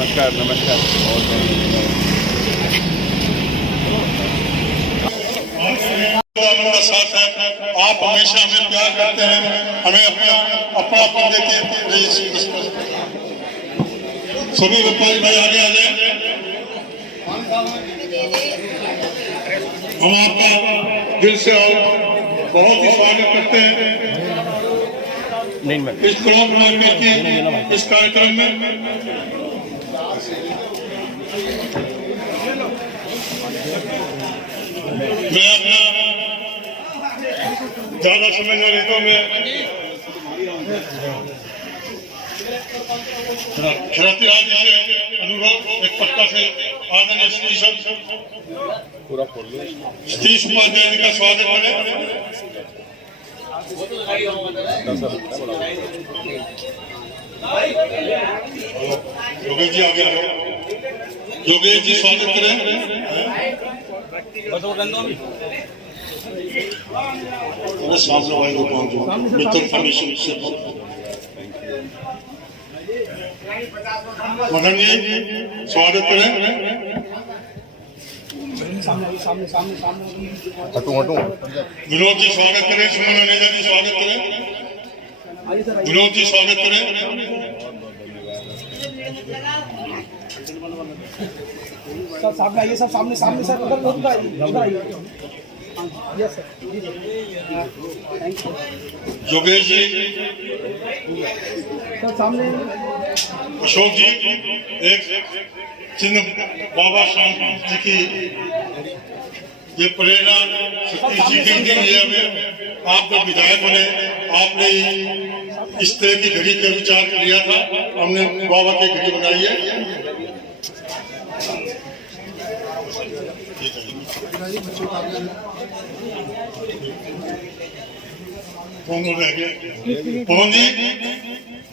नमस्कार नमस्कार। हमारा साथ है, आप हमेशा हमें प्यार करते हैं, हमें अपनापन देते हैं। सभी व्यापारी भाई आगे आ जाए। हम आपका दिल से बहुत ही स्वागत करते हैं इस क्लॉथ मार्केट के इस कार्यक्रम में। मैं अपना ज्यादा समय न लेता हूं, मैं खिलाती आदि से अनुरोध एक पट्टा से आदरणीय सतीश उपाध्याय जी का स्वागत करें। योगेश जी आगे आ जाओ। योगेश जी स्वागत करें। सामने वाले को पहुंचो मित्र फर्निशिंग से मदन जी स्वागत करें। विनोद जी स्वागत करें। सुमन अनेजा जी स्वागत करें। विनोद जी स्वागत करें। सब सामने आइए, सब सामने सामने सर, उधर आइए। Yes sir, thank you. Yogesh ji sir सामने। अशोक जी एक चिन्ह बाबा श्याम जी की ये प्रेरणा सतीश जी की दी है हमें। आप जब विधायक बने आपने इस तरह की घड़ी का विचार किया था, हमने बाबा की घड़ी बनाई है। कौन रह गया? पवन जी,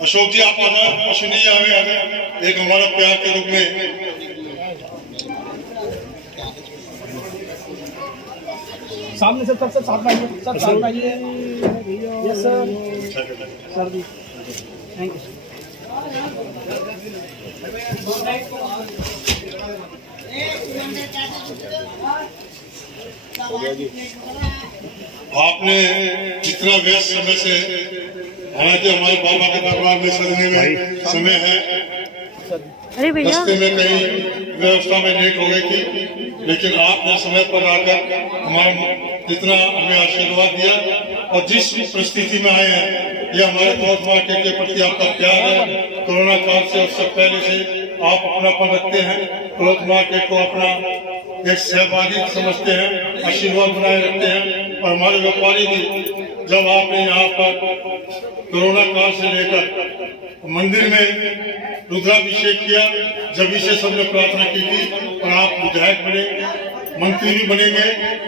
अशोक जी आप नहीं आ गए, एक हमारा प्यार के रूप में। सामने से सब सामने आइए, सब सामने आइए। Yes sir, sir ji thank you. आपने जितना व्यस्त समय से, हालांकि हमारे बाबा के दरबार में सजने में समय है, रास्ते में कहीं व्यवस्था में लेट हो गई थी, लेकिन आपने समय पर आकर हमारा इतना हमें आशीर्वाद दिया। और जिस परिस्थिति में आए हैं, ये हमारे क्लॉथ मार्केट के प्रति आपका प्यार है। कोरोना काल से उससे पहले से आप अपनापन रखते हैं, क्लॉथ मार्केट को अपना एक सहभागी समझते हैं, आशीर्वाद बनाए रखते हैं। और हमारे व्यापारी भी, जब आपने यहाँ पर कोरोना काल से लेकर मंदिर में रुद्राभिषेक किया, जब से सबने प्रार्थना की थी, और आप विधायक बने, मंत्री भी बनेंगे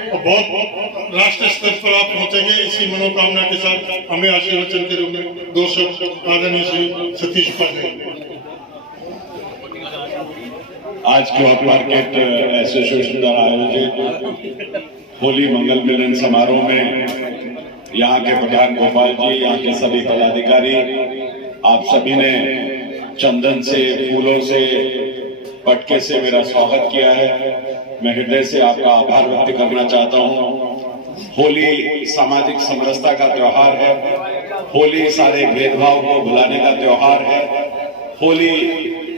और बहुत राष्ट्रीय स्तर पर आप पहुंचेंगे। इसी मनोकामना के साथ हमें आशीर्वचन के रूप में 2 शब्द आदरणीय श्री सतीश उपाध्याय। आज क्लॉथ मार्केट एसोसिएशन द्वारा आयोजित होली मंगल मिलन समारोह में यहाँ के प्रधान गोपाल जी, यहाँ के सभी पदाधिकारी, आप सभी ने चंदन से, फूलों से, पटके से मेरा स्वागत किया है। मैं हृदय से आपका आभार व्यक्त करना चाहता हूँ। होली सामाजिक समरसता का त्योहार है। होली सारे भेदभाव को भुलाने का त्योहार है। होली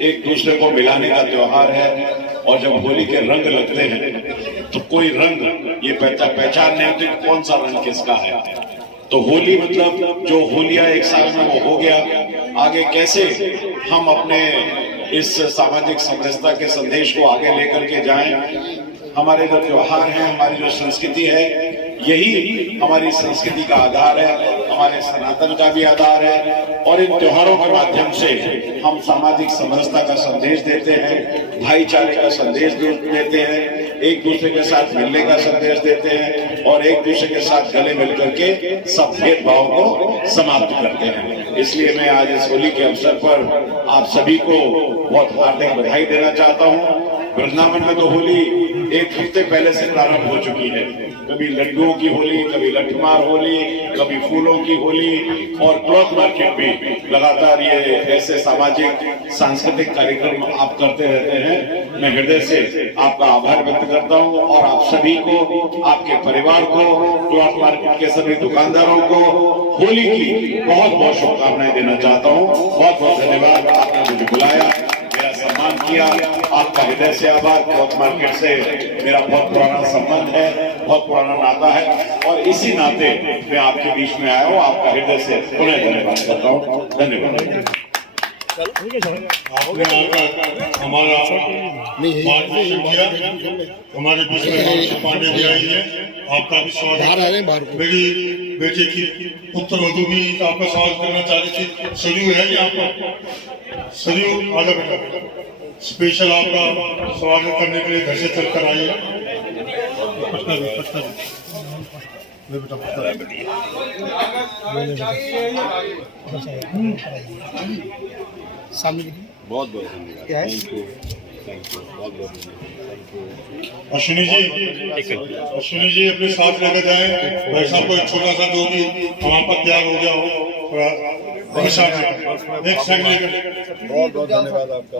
एक दूसरे को मिलाने का त्योहार है। और जब होली के रंग लगते हैं तो कोई रंग ये पहचान नहीं होती कौन सा रंग किसका है। तो होली मतलब जो होलिया एक साल में वो हो गया, आगे कैसे हम अपने इस सामाजिक समरसता के संदेश को आगे लेकर के जाएं। हमारे जो त्योहार हैं, हमारी जो संस्कृति है, यही हमारी संस्कृति का आधार है, हमारे सनातन का भी आधार है। और इन त्योहारों के माध्यम से हम सामाजिक समरसता का संदेश देते हैं, भाईचारे का संदेश देते हैं, एक दूसरे के साथ मिलने का संदेश देते हैं और एक दूसरे के साथ गले मिलकर के सब भेदभाव को समाप्त करते हैं। इसलिए मैं आज इस होली के अवसर पर आप सभी को बहुत हार्दिक बधाई देना चाहता हूँ। वृंदावन में तो होली एक हफ्ते पहले से प्रारंभ हो चुकी है। कभी लड्डुओं की होली, कभी लठमार होली, कभी फूलों की होली, और क्लॉथ मार्केट भी लगातार ये ऐसे सामाजिक सांस्कृतिक कार्यक्रम आप करते रहते हैं। मैं हृदय से आपका आभार व्यक्त करता हूं और आप सभी को, आपके परिवार को, क्लॉथ मार्केट के सभी दुकानदारों को होली की बहुत बहुत शुभकामनाएं देना चाहता हूं। बहुत बहुत धन्यवाद, आपने मुझे बुलाया, मेरा सम्मान किया, आपका हृदय से आभार। क्लॉथ मार्केट से मेरा बहुत पुराना संबंध है, बहुत पुराना नाता है, और इसी नाते मैं आपके बीच में आया हूँ। आपका हृदय से पुनः धन्यवाद करता हूँ। धन्यवाद। आपने आकर हमारा मार्गदर्शन किया, हमारे बीच में मानसी पांडे भी आई है, आपका भी स्वागत। मेरी बेटी की पुत्र वधू भी आपका स्वागत करना चाह रही थी। सरयू है यहाँ पर, सरयू आजा बेटा, स्पेशल आपका स्वागत करने के लिए घर से चलकर आई है। सामने बहुत बहुत धन्यवाद। क्या है? थैंक यू, बहुत बहुत धन्यवाद। अश्विनी जी अपने साथ लेकर जाएं। भाई साहब को एक छोटा सा जो भी हमारे पास तैयार हो गया हो, थोड़ा एक सेकंड लेकर। बहुत बहुत धन्यवाद आपका।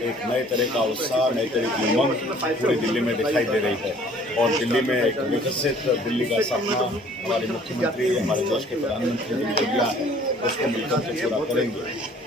एक नए तरह का उत्साह, नई तरह की उमंग पूरी दिल्ली में दिखाई दे रही है, और दिल्ली में एक विकसित दिल्ली का सपना हमारे मुख्यमंत्री, हमारे देश के प्रधानमंत्री ने लिया है, उसको मिलकर के पूरा करेंगे।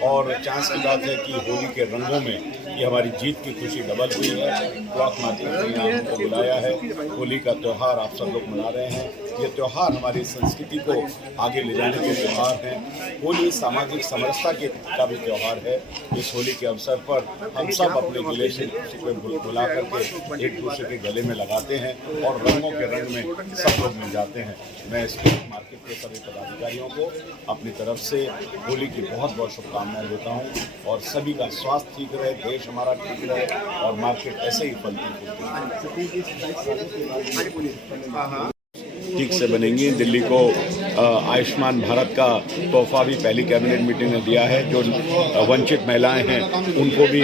और चांस की बात है कि होली के रंगों में ये हमारी जीत की खुशी डबल हुई है। क्लॉथ मार्केट ने यहाँ हमको बुलाया है, होली का त्यौहार आप सब लोग मना रहे हैं। ये त्यौहार हमारी संस्कृति को आगे ले जाने के त्यौहार है। होली सामाजिक समरसता का भी त्यौहार है। इस होली के अवसर पर हम सब अपने गिले शिकवे बुला करके एक दूसरे के गले में लगाते हैं और रंगों के रंग में सब लोग मिल जाते हैं। मैं इस मार्केट के सभी पदाधिकारियों को अपनी तरफ से होली की बहुत बहुत शुभकामनाएं देता हूं, और सभी का स्वास्थ्य ठीक रहे, देश हमारा ठीक रहे, और मार्केट ऐसे ही फलती ठीक से बनेंगी। दिल्ली को आयुष्मान भारत का तोहफा भी पहली कैबिनेट मीटिंग में दिया है। जो वंचित महिलाएं हैं उनको भी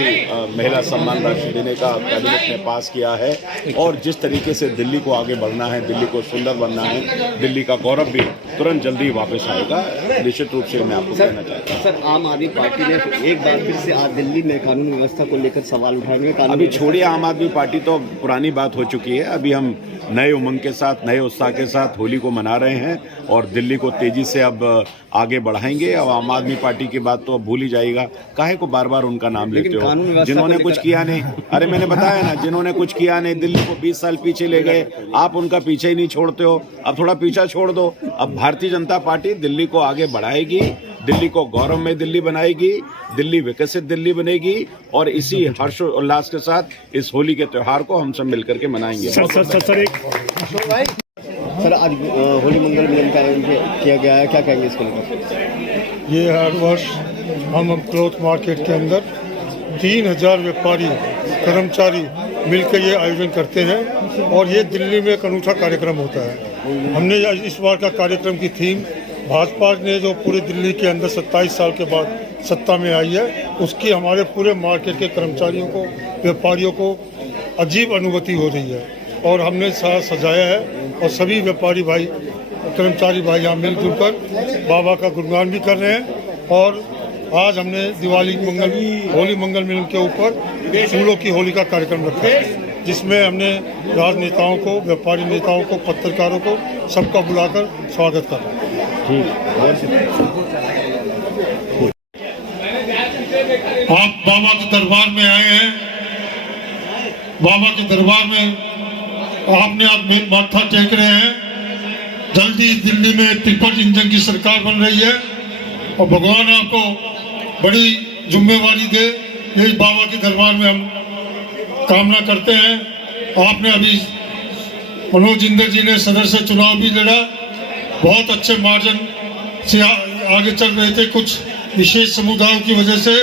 महिला सम्मान राशि देने का कैबिनेट ने पास किया है। और जिस तरीके से दिल्ली को आगे बढ़ना है, दिल्ली को सुंदर बनना है, दिल्ली का गौरव भी तुरंत जल्दी वापस आएगा, निश्चित रूप से मैं आपको कहना चाहता हूँ। सर, आम आदमी पार्टी ने एक बार फिर से आज दिल्ली में कानून व्यवस्था को लेकर सवाल उठाएंगे। अभी छोड़िए आम आदमी पार्टी, तो पुरानी बात हो चुकी है। अभी हम नए उमंग के साथ, नए उत्साह के साथ होली को मना रहे हैं और दिल्ली को तेजी से अब आगे बढ़ाएंगे। और आम आदमी पार्टी की बात तो अब भूल ही जाएगा। काहे को बार बार उनका नाम लेते हो? जिन्होंने कुछ किया नहीं, अरे मैंने बताया ना, जिन्होंने कुछ किया नहीं, दिल्ली को 20 साल पीछे ले गए, आप उनका पीछे ही नहीं छोड़ते हो। अब थोड़ा पीछा छोड़ दो। अब भारतीय जनता पार्टी दिल्ली को आगे बढ़ाएगी, दिल्ली को गौरव में दिल्ली बनाएगी, दिल्ली विकसित दिल्ली बनेगी, और इसी हर्ष उल्लास के साथ इस होली के त्योहार को हम सब मिलकर के मनाएंगे। सर, आज होली मंगल मिलन का आयोजन किया गया है, क्या कहेंगे इसको लेकर? ये हर वर्ष हम क्लॉथ मार्केट के अंदर 3000 व्यापारी कर्मचारी मिलकर ये आयोजन करते हैं, और ये दिल्ली में एक अनूठा कार्यक्रम होता है। हमने इस बार का कार्यक्रम की थीम, भाजपा ने जो पूरे दिल्ली के अंदर 27 साल के बाद सत्ता में आई है, उसकी हमारे पूरे मार्केट के कर्मचारियों को, व्यापारियों को अजीब अनुभूति हो रही है, और हमने सारा सजाया है। और सभी व्यापारी भाई, कर्मचारी भाई यहाँ मिलजुल कर बाबा का गुणगान भी कर रहे हैं। और आज हमने होली मंगल मिलन के ऊपर फूलों की होली का कार्यक्रम रखा है, जिसमें हमने राजनेताओं को, व्यापारी नेताओं को, पत्रकारों को, सबका बुलाकर स्वागत कर रहे हैं। आप बाबा के दरबार में आए हैं, बाबा के दरबार में आपने आप माथा टेक रहे हैं। जल्दी दिल्ली में ट्रिपल इंजन की सरकार बन रही है, और भगवान आपको बड़ी जिम्मेवारी दे, यही बाबा के दरबार में हम कामना करते हैं। आपने अभी मनोज जिंदल जी ने सदर से चुनाव भी लड़ा, बहुत अच्छे मार्जिन से आगे चल रहे थे। कुछ विशेष समुदायों की वजह से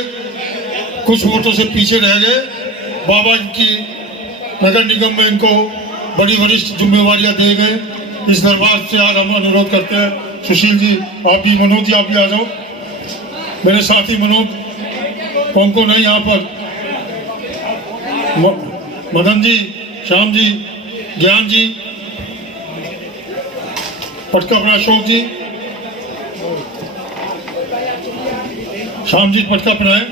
कुछ वोटों से पीछे रह गए। बाबा इनकी नगर निगम में इनको बड़ी वरिष्ठ जिम्मेवारियां दे गए। इस दरबार से आज हम अनुरोध करते हैं, सुशील जी आप भी, मनोज जी आप भी आ जाओ, मेरे साथी मनोज कौन है यहाँ पर, मदन जी, श्याम जी, ज्ञान जी, पटका अपना अशोक जी, श्याम जी पटका अपना है,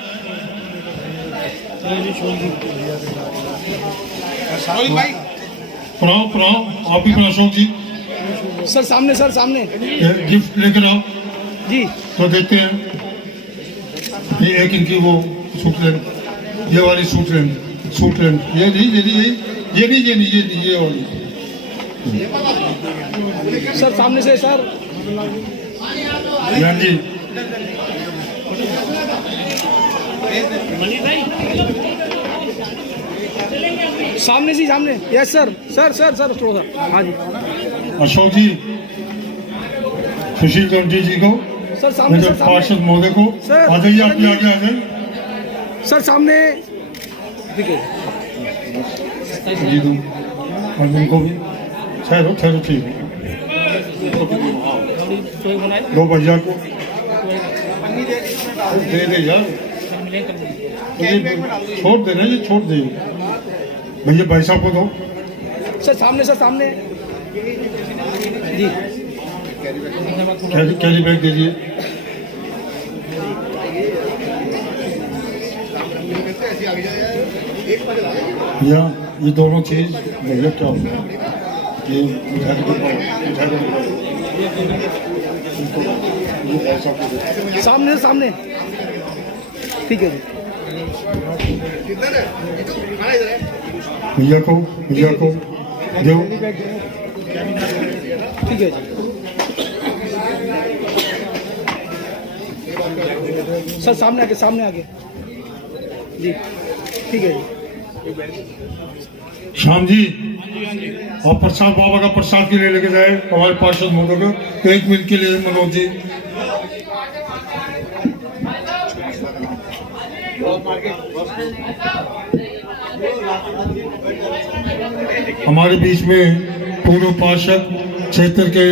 पुनाव आप भी अपना अशोक जी सर सामने गिफ्ट लेकर आओ जी। तो देखते हैं। ये एक इनकी वो सूट लेंथ, ये वाली सूट लेंथ, ये नहीं ये वाली। सर सामने से सर। ज्ञान जी, सामने यस सर थोड़ा सा। हाँ जी अशोक जी, सुशील चौधरी जी को, सर सामने पार्षद महोदय को, सर, आ जाइए, आप भी आगे आ जाए सर सामने। ठीक है जी, दो और उनको भी ठहरो ठीक है। दो भैया को दे यार, छोड़ देना, ये छोड़ दे भैया, भाई साहब को दो। सर सामने जी। कैरी बैग दीजिए। भैया ये दोनों चीज भैया क्या होगा, ये सामने ठीक है जी। भैया को दो। ठीक है जी। सर सामने आगे जी। ठीक है जी। श्याम जी, और प्रसाद बाबा का प्रसाद के लिए लेके जाए हमारे पार्षद महोदय को। 1 मिनट के लिए मनोज जी। हमारे बीच में पूर्व पार्षद क्षेत्र के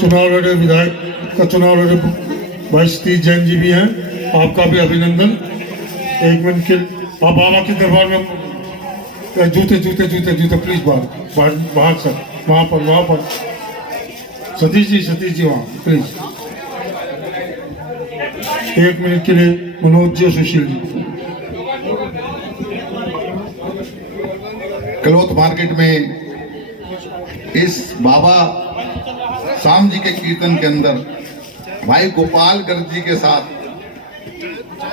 चुनाव लड़े विधायक का चुनाव लड़े भाई सतीश जैन जी भी हैं, आपका भी अभिनंदन। 1 मिनट के आप बाबा के दरबार में जूते प्लीज बाहर सर, वहाँ पर सतीश जी वहाँ प्लीज। 1 मिनट के लिए मनोज जी और सुशील जी। क्लॉथ मार्केट में इस बाबा शाम जी के कीर्तन के अंदर भाई गोपाल गर्ग जी के साथ,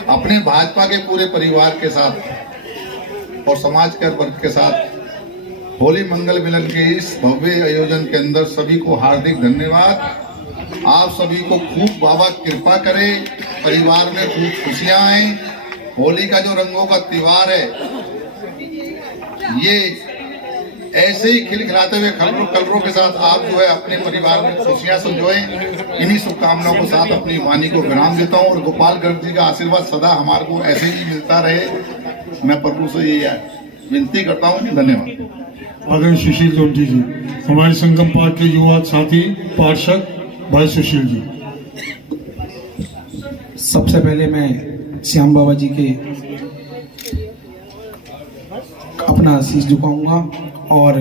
अपने भाजपा के पूरे परिवार के साथ और समाज के वर्ग के साथ होली मंगल मिलन के इस भव्य आयोजन के अंदर सभी को हार्दिक धन्यवाद। आप सभी को खूब बाबा कृपा करे, परिवार में खूब खुशियां आए। होली का जो रंगों का त्योहार है, ये ऐसे ही खिलखिलाते हुए कलरों के साथ आप जो है अपने परिवार में खुशियां संजोएं। इन्हीं शुभकामनाओं के साथ अपनी वाणी को विराम देता हूं और गोपाल गर्ग जी का आशीर्वाद सदा हमारे को ऐसे ही मिलता रहे, मैं प्रभु से ये विनती करता हूं। धन्यवाद। आदरणीय सुशील चौधरी जी, हमारे संगम पार्क के युवा साथी पार्षद भाई सुशील जी। सबसे पहले मैं श्याम बाबा जी के अपना शीश झुकाऊंगा और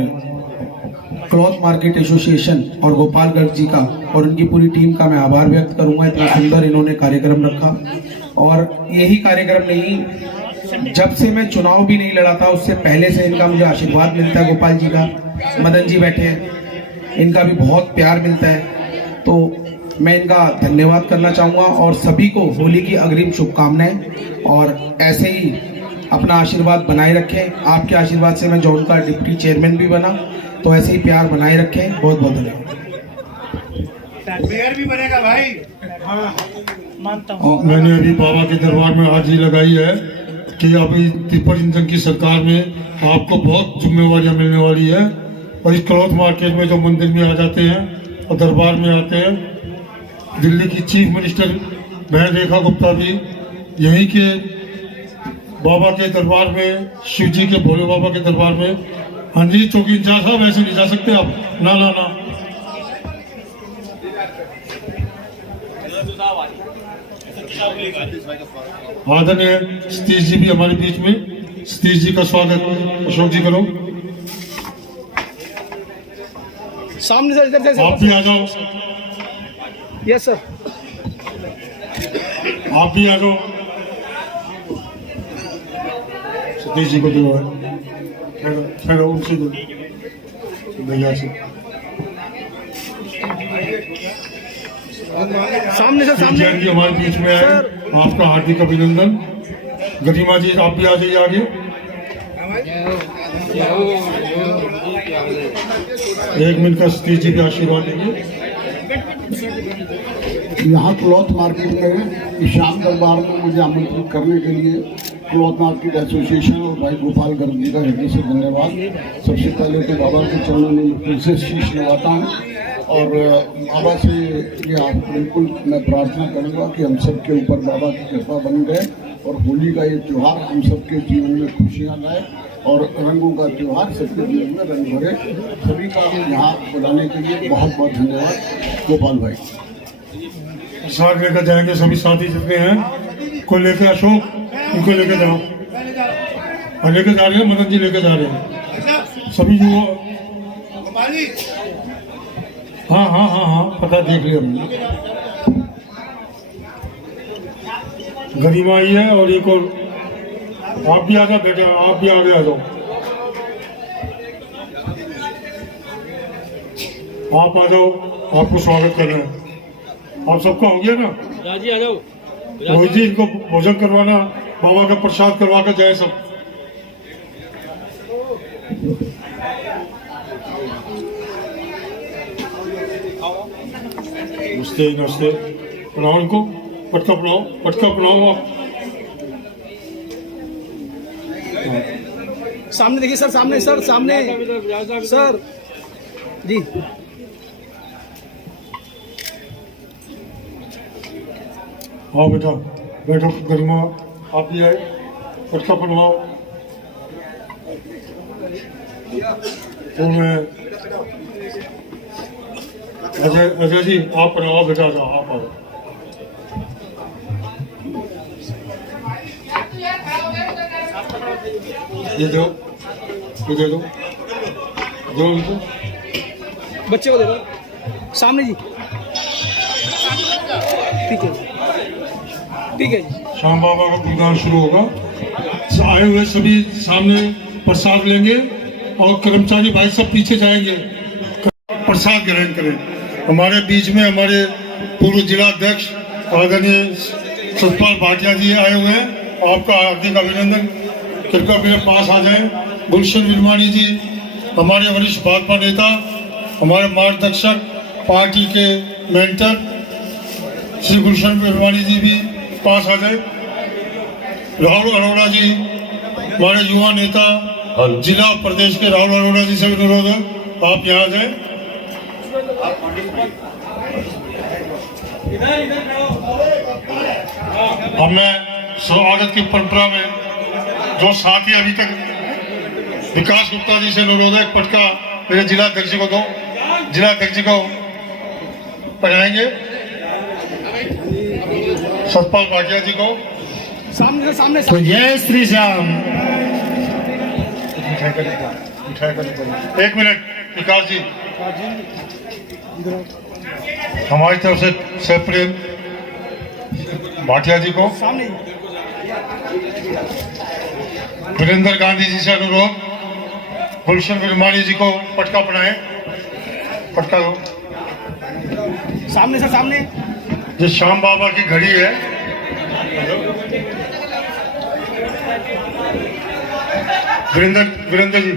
क्लॉथ मार्केट एसोसिएशन और गोपाल गर्ग जी का और उनकी पूरी टीम का मैं आभार व्यक्त करूंगा। इतना सुंदर इन्होंने कार्यक्रम रखा, और यही कार्यक्रम नहीं, जब से मैं चुनाव भी नहीं लड़ा था उससे पहले से इनका मुझे आशीर्वाद मिलता है। गोपाल जी का, मदन जी बैठे हैं, इनका भी बहुत प्यार मिलता है, तो मैं इनका धन्यवाद करना चाहूँगा। और सभी को होली की अग्रिम शुभकामनाएं, और ऐसे ही अपना आशीर्वाद बनाए रखें। आपके आशीर्वाद से मैं जोन का डिप्टी चेयरमैन भी बना, तो ऐसे ही प्यार बनाए रखें। बहुत बहुत धन्यवाद। मेयर भी बनेगा भाई। मानता हूँ। मैंने अभी बाबा के दरबार में अर्जी लगाई है कि अभी त्रिपल की सरकार में आपको बहुत जिम्मेवारियां मिलने वाली है, और इस क्लॉथ मार्केट में जो मंदिर में आ जाते हैं और दरबार में आते हैं, दिल्ली की चीफ मिनिस्टर बहन रेखा गुप्ता भी यहीं के बाबा के दरबार में, शिव जी के भोले बाबा के दरबार में। हाँ जी, चौकी इंचार्ज साहब ऐसे नहीं जा सकते आप, ना। आदरणीय सतीश जी भी हमारे बीच में, सतीश जी का स्वागत अशोक जी करो। सामने सर, इधर से आप भी आ जाओ, यस सर। आप भी आ जाओ। सतीश जी को दो है, फिर उनसे दो, भैया से। सामने सर, सामने जैन जी हमारे बीच में आए, आपका हार्दिक अभिनंदन। गरिमा जी आप भी आ जाइए आगे। एक मिनट का सतीश जी का आशीर्वाद लेंगे। यहाँ क्लॉथ मार्केट में शाम दरबार में मुझे आमंत्रित करने के लिए क्लॉथ मार्केट एसोसिएशन और भाई गोपाल गर्ग जी का हृदय से धन्यवाद। सबसे पहले तो बाबा के चरणों में फिर से शीश नवाता हूँ और बाबा से ये बिल्कुल मैं प्रार्थना करूँगा कि हम सब के ऊपर बाबा की कृपा बन गए और होली का ये त्यौहार हम सबके जीवन में खुशियाँ लाए और रंगों का त्यौहार सबके जीवन में रंग भरे। सभी का यहाँ बुलाने के लिए बहुत बहुत धन्यवाद गोपाल भाई। प्रसाद लेकर जाएंगे सभी साथी जितने हैं, को लेकर अशोक उनको लेकर जाओ, और लेकर जा रहे हैं मदन जी, लेकर जा रहे हैं सभी जो। हाँ हाँ हाँ हाँ पता देख लिया हमने। गरिमा आई है और एक और, आप भी आ जाओ बेटा, आप भी आगे आ जाओ। आप आ जाओ, आपको स्वागत कर रहे हैं। आप सबका हो गया ना? राजी आ जाओ। रोहित जी इनको भोजन करवाना, बाबा का प्रसाद करवा कर जाए सब। नमस्ते नमस्ते, पढ़ाओ इनको, पटका पढ़ाओ, पटका पढ़ाओ आप। सामने देखिए सर, सामने सर, सामने सर जी। आओ बेटा, बैठो। गरिमा आप भी आए, पटका पढ़वाओ। तो मैं अजय जी आप पढ़ाओ बेटा, आ जाओ, आप आ जाओ। ये दो, ये दे दो उनको, बच्चे को दे दो सामने जी। ठीक है, ठीक है जी। श्याम बाबा का गुणगान शुरू होगा। आए हुए सभी सामने प्रसाद लेंगे और कर्मचारी भाई सब पीछे जाएंगे, प्रसाद ग्रहण करें। हमारे बीच में हमारे पूर्व जिला अध्यक्ष आदरणीय सतपाल भाटिया जी आए हुए हैं, आपका हार्दिक अभिनंदन। कृपया मेरे पास आ जाएं। गुलशन विरमानी जी हमारे वरिष्ठ भाजपा नेता, हमारे मार्गदर्शक, पार्टी के मेंटर श्री गुलशन विरमानी जी भी पास आ जाए। राहुल अरोड़ा जी हमारे युवा नेता, जिला प्रदेश के राहुल अरोड़ा जी से भी अनुरोध है आप यहाँ आ जाए। अब मैं स्वागत की परंपरा में जो साथी अभी तक विकास गुप्ता जी से अनुरोध है, पटका मेरे जिला अध्यक्ष को दो, जिला अध्यक्ष को पढ़ाएंगे। सतपाल भाटिया जी को सामने से, सामने तो जय श्री श्याम। एक मिनट विकास जी, हमारी तरफ से सप्रेम भाटिया जी को, सामने वीरेंद्र गांधी जी से अनुरोध, गुलशन विरमानी जी को पटका पढ़ाएं। पटका दो। सामने से, सामने ये श्याम बाबा की घड़ी है। वीरेंद्र जी,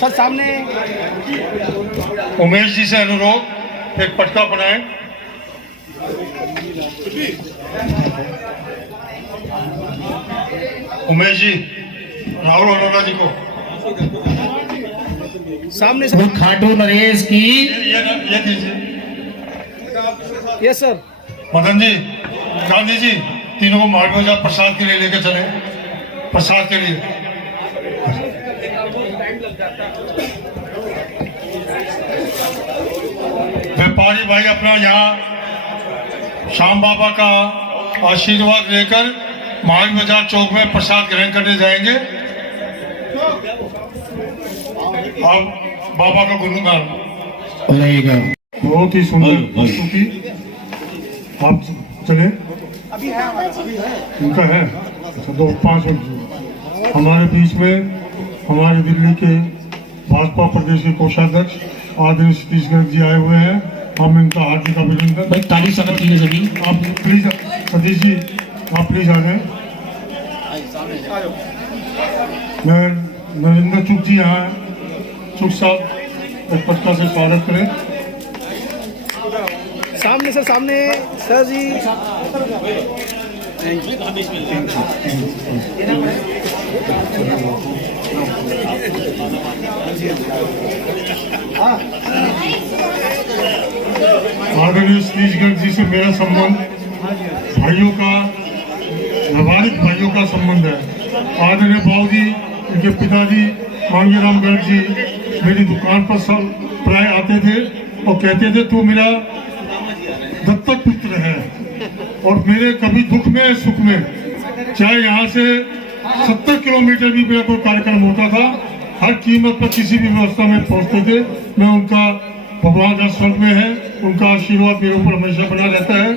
सर सामने उमेश जी से अनुरोध, एक पटका बनाएं। उमेश जी, राहुल अरोड़ा जी को सामने से। खाटू नरेश की ये दीजिए। Yes sir. मदन जी, गांधी जी, तीनों को मार्ग में जाकर प्रसाद के लिए लेके चले, प्रसाद के लिए। व्यापारी भाई अपना यहाँ श्याम बाबा का आशीर्वाद लेकर मार्ग बाजार चौक में प्रसाद ग्रहण करने जाएंगे। अब बाबा का गुणगान रहेगा। बहुत ही सुंदर स्तुति। आप चले उनका है अच्छा 2-5 मिनट। हमारे बीच में हमारे दिल्ली के भाजपा प्रदेश के कोषाध्यक्ष आदरणीय सतीश गर्ग जी आए हुए हैं। हम इनका हार्दिक अभिनंदन। भाई ताली स्वागत कीजिए सभी। आप प्लीज सतीश जी आप प्लीज आ जाए। मैं नरेंद्र चुग जी यहाँ हैं। चुग साहब एक पटका से स्वागत करें। सामने सर जी। आदरणीय सतीश गर्ग जी से मेरा संबंध भाइयों का, व्यवहारिक भाइयों का संबंध है। आदरणीय बाबू जी, इनके पिताजी मांगीराम गर्ग जी मेरी दुकान पर सब प्राय आते थे और कहते थे तू मेरा दत्तक पुत्र है। और मेरे कभी दुख में सुख में, चाहे यहाँ से 70 किलोमीटर भी मेरा कोई कार्यक्रम होता था, हर कीमत पर किसी भी व्यवस्था में पहुँचते थे। मैं उनका, भगवान का स्वर्ग में है, उनका आशीर्वाद मेरे ऊपर हमेशा बना रहता है।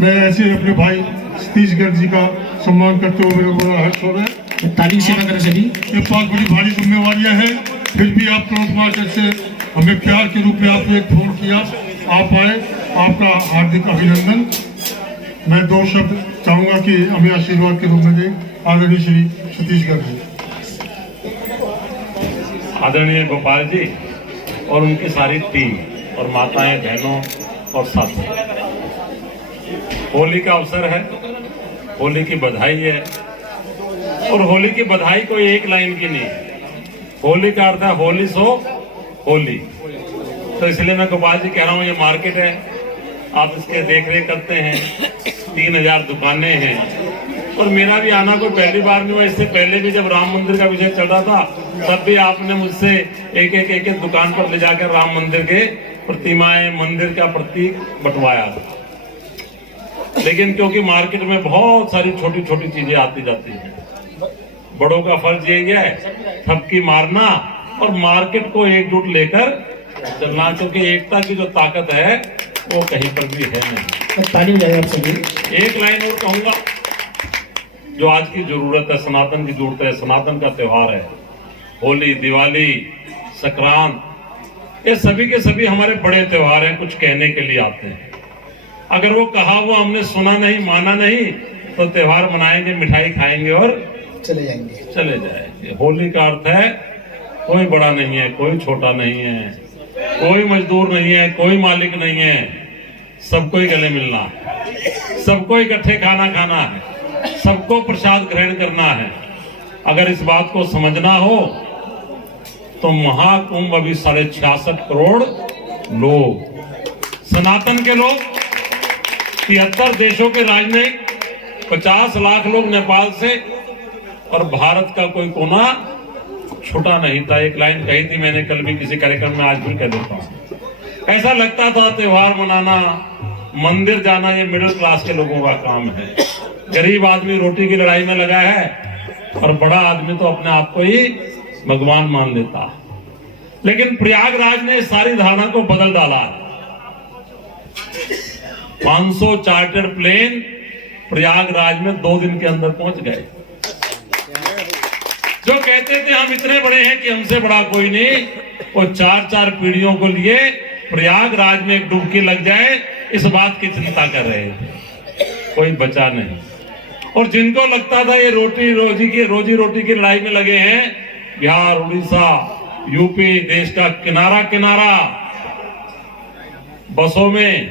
मैं ऐसे अपने भाई सतीश गर्ग जी का सम्मान करते हुए मेरे को हर्ष हो रहा है। ताली सेवा करें सभी। ये 5 बड़ी भारी जिम्मेवारियां हैं, फिर भी आप क्लोथ मार्केट से हमें प्यार के रूप में आपने एक फोन किया, आप आए, आपका हार्दिक अभिनंदन। मैं 2 शब्द चाहूंगा कि हमें आशीर्वाद के रूप में दें। आदरणीय श्री सतीश गर्ग जी। आदरणीय गोपाल जी और उनकी सारी टीम और माताएं, बहनों और साथी, होली का अवसर है, होली की बधाई है। और होली की बधाई कोई एक लाइन की नहीं है। होली का अर्थ है होली सो होली। तो इसलिए मैं गोपाल जी कह रहा हूँ, ये मार्केट है, आप इसके देख रेख करते हैं, 3000 दुकानें हैं। और मेरा भी आना कोई पहली बार नहीं हुआ। इससे पहले भी जब राम मंदिर का विषय चल रहा था, तब भी आपने मुझसे एक दुकान पर ले जाकर राम मंदिर के प्रतिमाएं, मंदिर का प्रतीक बंटवाया। लेकिन क्योंकि मार्केट में बहुत सारी छोटी छोटी चीजें आती जाती हैं, बड़ों का फर्ज यही है सबकी मारना और मार्केट को एकजुट लेकर चलना, क्योंकि एकता की जो ताकत है वो कहीं पर भी है नहीं। ताली बजाइए आप सभी। एक लाइन और कहूंगा, जो आज की जरूरत है, सनातन की जरूरत है, सनातन का त्योहार है होली, दिवाली, संक्रांत, ये सभी के सभी हमारे बड़े त्योहार हैं, कुछ कहने के लिए आते हैं। अगर वो कहा वो हमने सुना नहीं, माना नहीं, तो त्योहार मनाएंगे, मिठाई खाएंगे और चले जाएंगे। होली का अर्थ है कोई बड़ा नहीं है, कोई छोटा नहीं है, कोई मजदूर नहीं है, कोई मालिक नहीं है, सबको ही गले मिलना है, सबको इकट्ठे खाना खाना है, सबको प्रसाद ग्रहण करना है। अगर इस बात को समझना हो तो महाकुंभ अभी 66.5 करोड़ लोग, सनातन के लोग, 73 देशों के राजनयिक, 50 लाख लोग नेपाल से, और भारत का कोई कोना छूटा नहीं था। एक लाइन कही थी मैंने कल भी किसी कार्यक्रम में, आज भी कह देता हूं। ऐसा लगता था त्योहार मनाना, मंदिर जाना ये मिडिल क्लास के लोगों का काम है। गरीब आदमी रोटी की लड़ाई में लगा है और बड़ा आदमी तो अपने आप को ही भगवान मान लेता। लेकिन प्रयागराज ने सारी धारणा को बदल डाला। 500 चार्टर्ड प्लेन प्रयागराज में 2 दिन के अंदर पहुंच गए। जो कहते थे हम इतने बड़े हैं कि हमसे बड़ा कोई नहीं, वो 4-4 पीढ़ियों को लिए प्रयागराज में एक डुबकी लग जाए इस बात की चिंता कर रहे थे, कोई बचा नहीं। और जिनको लगता था ये रोजी रोटी की लड़ाई में लगे हैं, बिहार, उड़ीसा, यूपी, देश का किनारा किनारा, बसों में,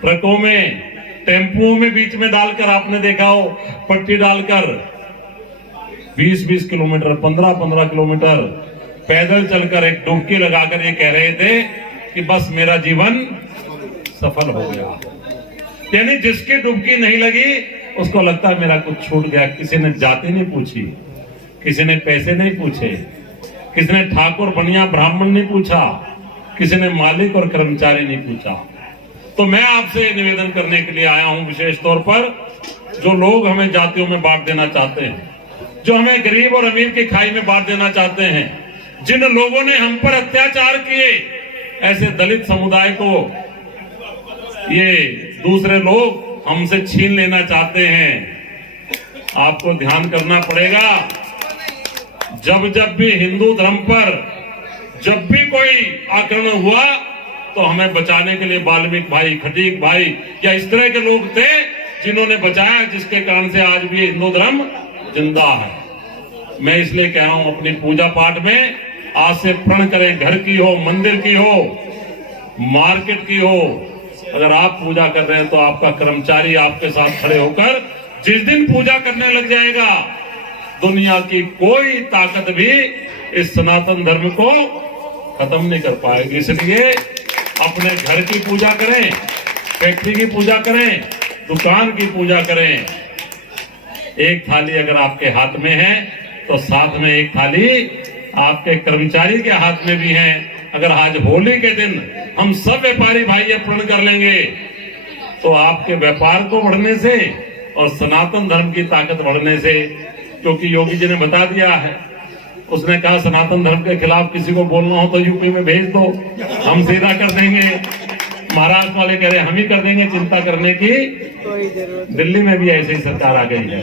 ट्रकों में, टेम्पुओं में बीच में डालकर, आपने देखा हो पट्टी डालकर 20-20 किलोमीटर, 15-15 किलोमीटर पैदल चलकर एक डुबकी लगाकर ये कह रहे थे कि बस मेरा जीवन सफल हो गया। यानी जिसकी डुबकी नहीं लगी उसको लगता है मेरा कुछ छूट गया। किसी ने जाति नहीं पूछी, किसी ने पैसे नहीं पूछे, किसी ने ठाकुर बनिया ब्राह्मण नहीं पूछा, किसी ने मालिक और कर्मचारी नहीं पूछा। तो मैं आपसे निवेदन करने के लिए आया हूं, विशेष तौर पर जो लोग हमें जातियों में बांट देना चाहते हैं, जो हमें गरीब और अमीर की खाई में बांट देना चाहते हैं, जिन लोगों ने हम पर अत्याचार किए, ऐसे दलित समुदाय को ये दूसरे लोग हमसे छीन लेना चाहते हैं। आपको ध्यान करना पड़ेगा, जब जब भी हिंदू धर्म पर जब भी कोई आक्रमण हुआ तो हमें बचाने के लिए वाल्मीकि भाई, खटीक भाई या इस तरह के लोग थे जिन्होंने बचाया, जिसके कारण से आज भी हिंदू धर्म जिंदा है। मैं इसलिए कह रहा हूं, अपनी पूजा पाठ में आज से प्रण करें, घर की हो, मंदिर की हो, मार्केट की हो, अगर आप पूजा कर रहे हैं तो आपका कर्मचारी आपके साथ खड़े होकर जिस दिन पूजा करने लग जाएगा, दुनिया की कोई ताकत भी इस सनातन धर्म को खत्म नहीं कर पाएगी। इसलिए अपने घर की पूजा करें, फैक्ट्री की पूजा करें, दुकान की पूजा करें। एक थाली अगर आपके हाथ में है तो साथ में एक थाली आपके कर्मचारी के हाथ में भी है। अगर आज होली के दिन हम सब व्यापारी भाई ये प्रण कर लेंगे तो आपके व्यापार को बढ़ने से और सनातन धर्म की ताकत बढ़ने से, क्योंकि योगी जी ने बता दिया है, उसने कहा सनातन धर्म के खिलाफ किसी को बोलना हो तो यूपी में भेज दो, हम सीधा कर देंगे। महाराष्ट्र वाले कह रहे हम ही कर देंगे, चिंता करने की। दिल्ली में भी ऐसी सरकार आ गई है,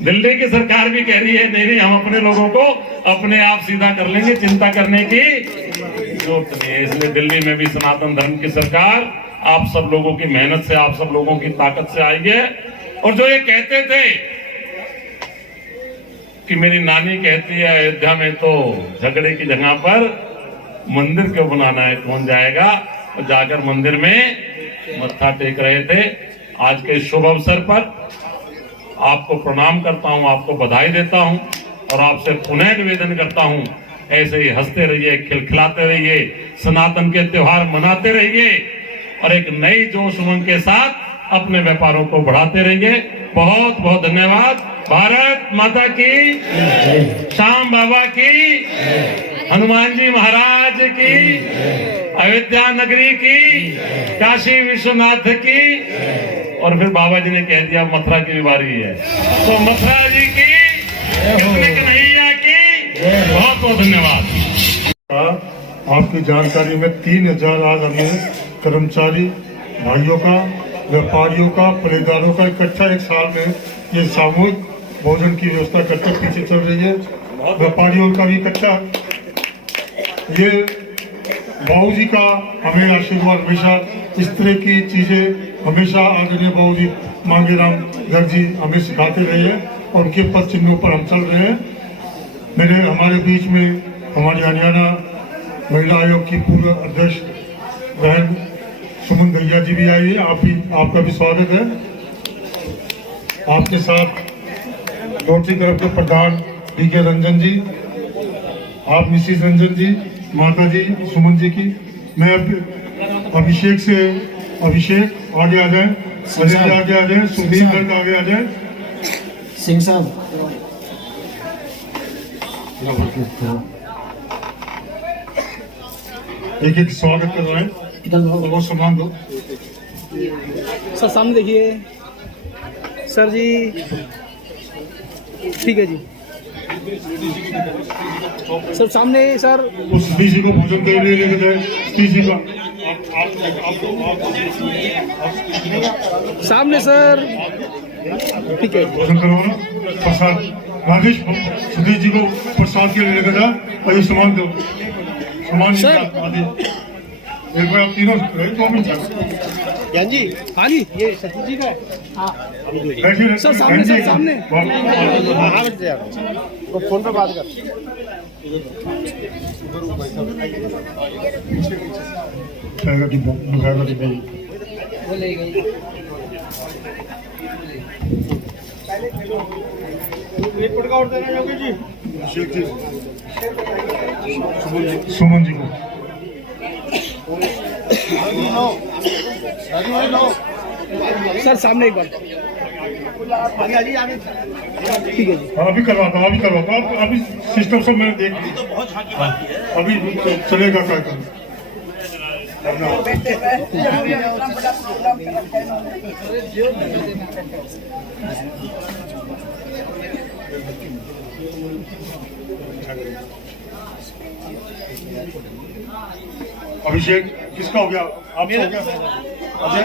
दिल्ली की सरकार भी कह रही है नहीं, हम अपने लोगों को अपने आप सीधा कर लेंगे, चिंता करने की जरूरत नहीं है। इसलिए दिल्ली में भी सनातन धर्म की सरकार आप सब लोगों की मेहनत से, आप सब लोगों की ताकत से आई है। और जो ये कहते थे कि मेरी नानी कहती है अयोध्या में तो झगड़े की जगह पर मंदिर क्यों बनाना है, कौन जाएगा, तो जाकर मंदिर में मत्था टेक रहे थे। आज के शुभ अवसर पर आपको प्रणाम करता हूं, आपको बधाई देता हूं और आपसे पुनः निवेदन करता हूं, ऐसे ही हंसते रहिए, खिलखिलाते रहिए, सनातन के त्योहार मनाते रहिए और एक नई जोश उमंग के साथ अपने व्यापारों को बढ़ाते रहिए। बहुत बहुत धन्यवाद। भारत माता की, श्याम बाबा की, हनुमान जी महाराज की, अयोध्या नगरी की, काशी विश्वनाथ की, और फिर बाबा जी ने कह दिया मथुरा की भी बारी है, तो मथुरा जी की, कृष्ण कन्हैया की बहुत बहुत धन्यवाद। आपकी जानकारी में 3000 आज हमने कर्मचारी भाइयों का, व्यापारियों का, पलेदारों का इकट्ठा एक साल में ये सामूहिक भोजन की व्यवस्था करके पीछे चल रही है। व्यापारियों का भी इकट्ठा, ये बाबू जी का हमें आशीर्वाद, हमेशा इस तरह की चीजें हमेशा आदरणीय बाबू जी मांगेराम गर्ग जी हमें सिखाते रहे हैं और उनके पद चिन्हों पर हम चल रहे हैं। हमारे बीच में हमारे हरियाणा महिला आयोग की पूर्व अध्यक्ष बहन सुमन दैया जी भी आई है, आपका भी स्वागत है। आपके साथ रोटरी क्लब के प्रधान DK रंजन जी, आप मिसिस रंजन जी, माता जी सुमन जी की, मैं अभिषेक से, अभिषेक आगे आ जाए, अजय आगे आ जाए, सुधीर गर्ग आगे आ जाए, सिंह साहब एक एक स्वागत कर रहे हैं। बहुत सम्मान दो सर, सामने देखिए सर जी, ठीक है जी सर, सामने सर, उस डीसी को भोजन के लिए लेके जाए, डीसी का सामने सर, ठीक है भोजन करवाना। प्रसाद राजेश सुधीर जी को प्रसाद के लिए लेकर जाए और ये सामान दो, सामान आदि एक बार आप तीनों 2 मिनट ज्ञान जी, हाँ जी, ये सचिन जी का है, हाँ बैठिए सर, सामने सर, सामने वो फोन पे बात कर। जाएगा डिब्बा, जाएगा डिब्बा। सुमन जी को सर, सामने एक बार, ठीक है जी, अभी करवाता हूँ, अभी सिस्टम सब मैंने देख लिया, अभी चलेगा कार्यक्रम। अभिषेक किसका हो गया? आपका हो गया? अजय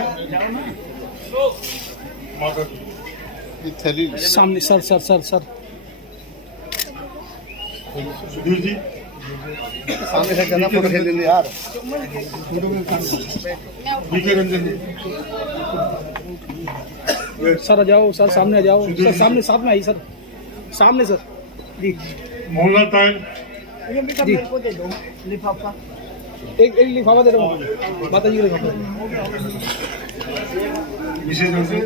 सामने sir sir sir sir Sudhir ji सामने से करना फोटो खेल लेंगे यार। बीके रंजन जी सर आ जाओ सर, सामने आ जाओ सर, सामने सामने आई सर, सामने सर जी। मोहनलाल तायल जी एक लिफाफा दे दो माता जी, लिफाफा विशेष रूप से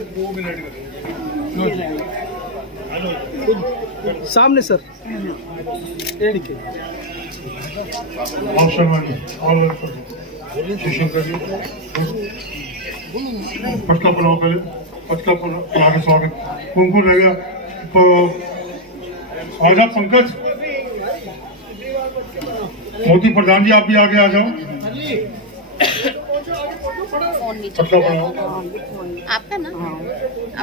सामने सर। आप शर्मा जी और शिवशंकर जी पटका पड़ाओ, पहले पटका पड़ा के स्वागत। कुमकुम रहेगा तो आजा पंकज, मोदी प्रधान जी आप भी आगे आ जाओ। पटका पड़ाओ, आपका ना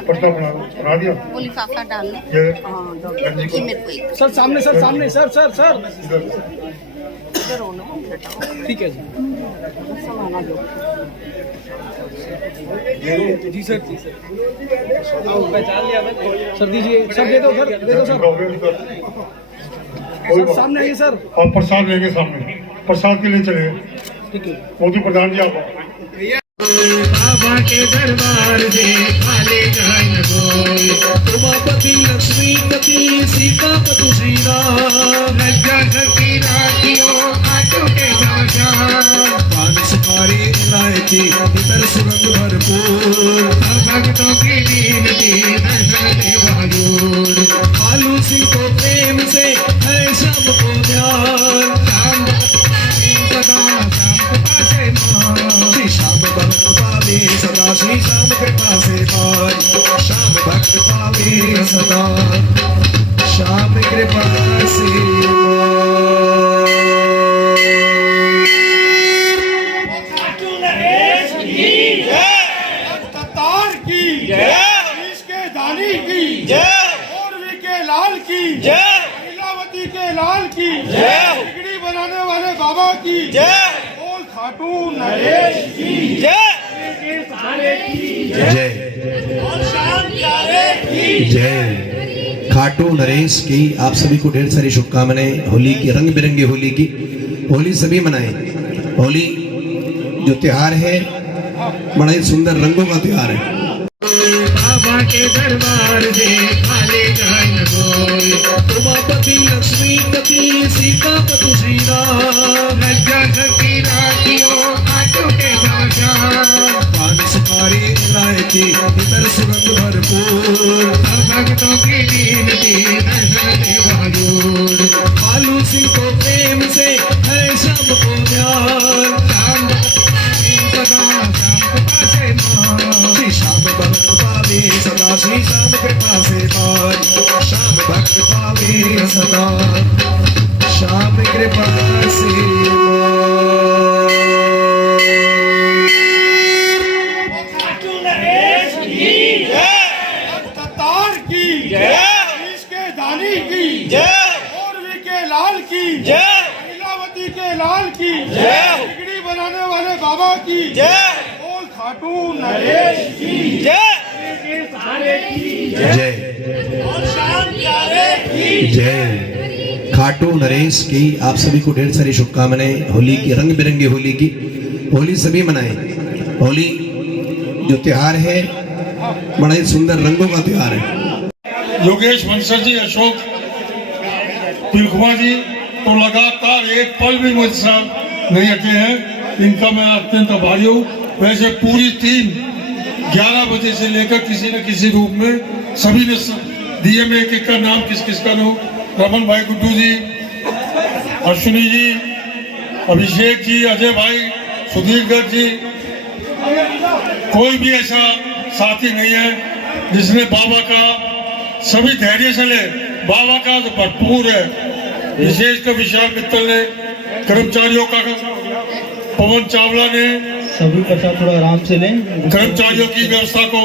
पटका पड़ा दिया वो लिफाफा डालने ये ये मेरे को एक सर सामने सर, सामने सर सर सर इधर हो ना बेटा। ठीक है जी जी सर जी सर पहचान लिया मैं सर। दीजिए सर, दे दो सर, दे दो सर। सर सामने आइए सर। और प्रसाद लेंगे सामने, प्रसाद के लिए चले। ठीक है मोदी प्रधान जी आप बाबा के दरबार में खाली जान कोई, उमापति लक्ष्मीपति सीतापति श्री राम, लज्जा शक्ति राखियो आटो के राजा, पान सुपारी इलायची इतर सुगंध भरपूर, भक्तों की नींदती दर्शन देव हजूर, आलू सिंह को प्रेम से है शाम को ध्यान, शाम सदा शाम पासे मान, श्री श्याम भक्त पावे सदा, श्री श्याम कृपा से पार, श्याम भक्त पावे सदा, श्याम कृपा से तार की जय, के दानी की जय, और के लाल की जय, लीलावती के लाल की जय, बिगड़ी बनाने वाले बाबा की जय, बोल खाटू नरेश की जय, जय जय खाटू नरेश की। आप सभी को ढेर सारी शुभकामनाएं। होली की रंग बिरंगी होली की, होली सभी मनाएं। होली जो त्योहार है बड़ा ही सुंदर रंगों का त्योहार है। बाबा के दरबार में खाली जान कोई, उमापति लक्ष्मीपति सीतापति श्री राम, लज्जा शक्ति राखियो आटो के राजा, पान सुपारी इलायची इतर सुगंध भरपूर, भक्तों की नींदती दर्शन देव हजूर, आलू सिंह को प्रेम से है शाम को ध्यान, शाम सदा शाम कृपा से मान, श्री श्याम भक्त पावे सदा, श्री श्याम कृपा से पार, श्याम भक्त पावे सदा, श्याम कृपा से तार की जय, के दानी की जय, और के लाल की जय, लीलावती के लाल की जय, बिगड़ी बनाने वाले बाबा की जय, बोल खाटू नरेश की जय, जय जय खाटू नरेश की। आप सभी को ढेर सारी शुभकामनाएं। होली की रंग बिरंगी होली की, होली सभी मनाएं। होली जो त्योहार है बड़ा ही सुंदर रंगों का त्योहार है। योगेश बंसल जी, अशोक तिलकुमा जी तो लगातार एक पल भी मुझसे नहीं हटे हैं, इनका मैं अत्यंत आभारी हूँ। वैसे पूरी टीम 11 बजे से लेकर किसी न किसी रूप में सभी ने दिए में एक का नाम किस किस का नाम, रमन भाई, गुड्डू जी, अश्विनी जी, अभिषेक जी, अजय भाई, सुधीर गर्ग जी, कोई भी ऐसा साथी नहीं है जिसने बाबा का सभी धैर्य से ले, बाबा का तो भरपूर है। विशेषकर विशाल मित्तल ने, कर्मचारियों का पवन चावला ने, सभी बच्चा थोड़ा आराम से लें। कर्मचारियों की व्यवस्था को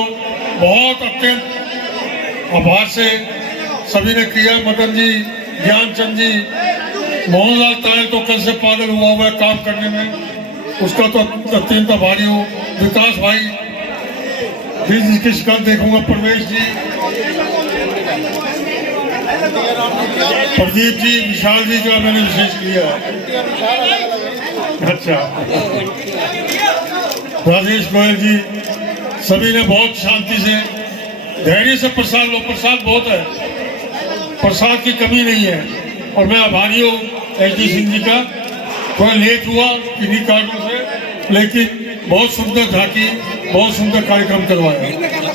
बहुत अत्यंत आभार से सभी ने किया। मदन जी, ज्ञानचंद जी, मोहनलाल तायल तो कल से पागल हुआ है काम करने में, उसका तो अत्यंत आभारी हूँ। विकास भाई जिसकी शिकल देखूंगा, प्रवेश जी, प्रदीप जी, विशाल जी का मैंने विशेष किया। अच्छा, राजेश गोयल जी, सभी ने बहुत शांति से धैर्य से प्रसाद लो। प्रसाद बहुत है, प्रसाद की कमी नहीं है। और मैं आभारी हूँ एचडी सिंह जी का। थोड़ा लेट हुआ किन्हीं कारणों से, लेकिन बहुत सुंदर झांकी, बहुत सुंदर कार्यक्रम करवाया।